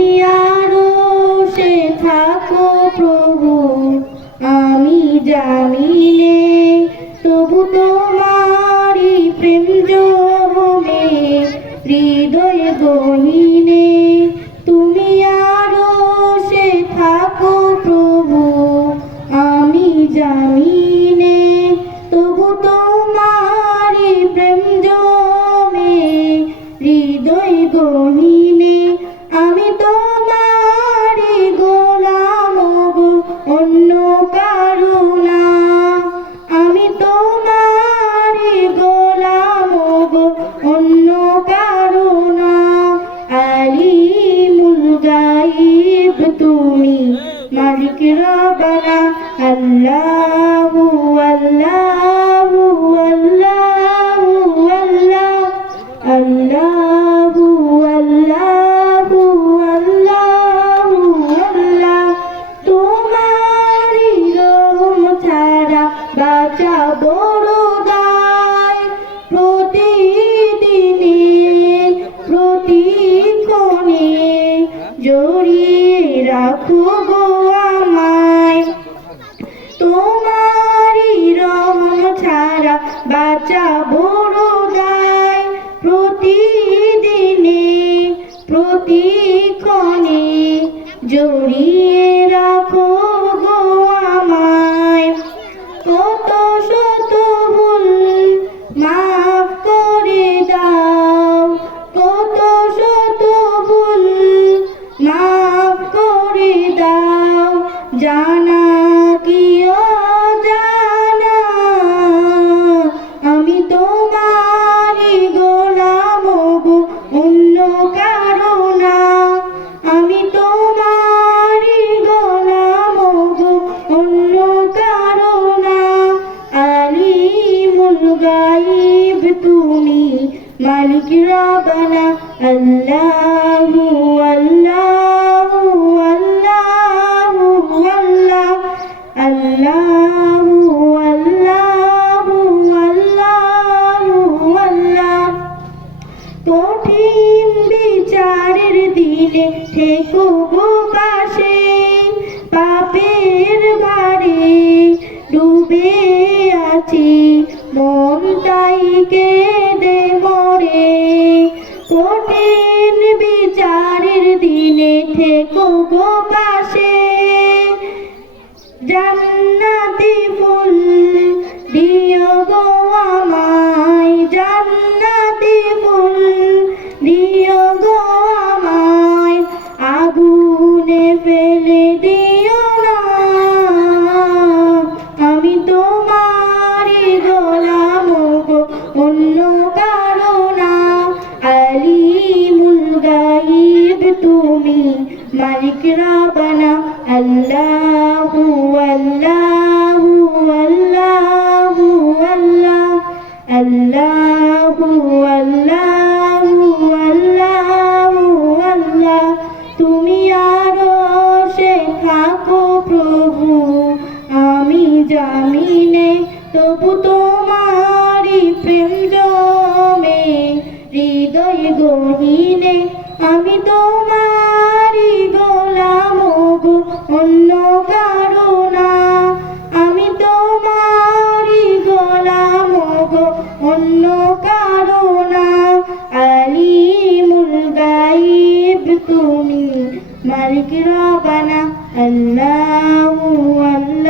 তুমি আরশে থাকো প্রভু, আমি জামিনে, তবু তোমারি প্রেম জমে হৃদয় গহীনে। তুমি আরশে থাকো প্রভু, আমি জামিনে, তবু তোমারি প্রেম জমে হৃদয় গহীনে। আমি তোমারি গোলাম গো, অন্য কারো না। আমি তোমারি গোলাম গো, অন্য কারো না। আলিমুল গায়ব তুমি, মালিক রব্বানা। আল্লাহু আল্লাহু আল্লাহু আল্লাহ, আল্লাহু আল্লাহু আল্লাহু আল্লাহ। তোমারি রহম ছাড়া বাঁচা বড় দায়। প্রতিদিনে প্রতিক্ষণে জড়িয়ে রাখো গো আমায়। তোমারি রহম ছাড়া বাঁচা বড় দায়। প্রতিদিনে প্রতিক্ষণে জড়িয়ে রাখো গো আমায়। কত শত ভুল মাফ করে দাও, কত শত ভুল মাফ করে দাও। জানা কি অজানা, আমি তোমারি গোলাম গো, অন্য কারো না। আমি তোমারি গোলাম গো, অন্য কারো না। আলিমুল গায়ব তুমি, মালিক রব্বানা। আল্লাহু আল্লাহু আল্লাহু আল্লাহ, আল্লাহু আল্লাহু আল্লাহু আল্লাহ। কঠিন বিচারের দিনে থেকো গো পাশে, পাপের ভারে ডুবে আছি, মন তাই কেঁদে মরে। কঠিন বিচারের দিনে থেকো গো পাশে, জান্নাতি ফুল দিও গো আমায়, জান্নাতি ফুল দিও গো আমায়। আগুনে ফেলে দিও না, আমি তোমারি গোলাম গো, অন্য কারো না। আলিমুল গায়ব তুমি, মালিক রব্বানা। আল্লাহু আল্লাহু আল্লাহু আল্লাহ, আল্লাহু আল্লাহু আল্লাহু আল্লাহ। তুমি আরশে থাকো প্রভু, আমি জামিনে, তবু তোমারি প্রেম জমে হৃদয় গহীনে। আমি তোমারি গোলাম গো, অন্য কারো না। আমি তোমারি গোলাম গো, অন্য কারো না। আলিমুল গায়ব তুমি, মালিক রব্বানা। আল্লাহু আল্লাহ।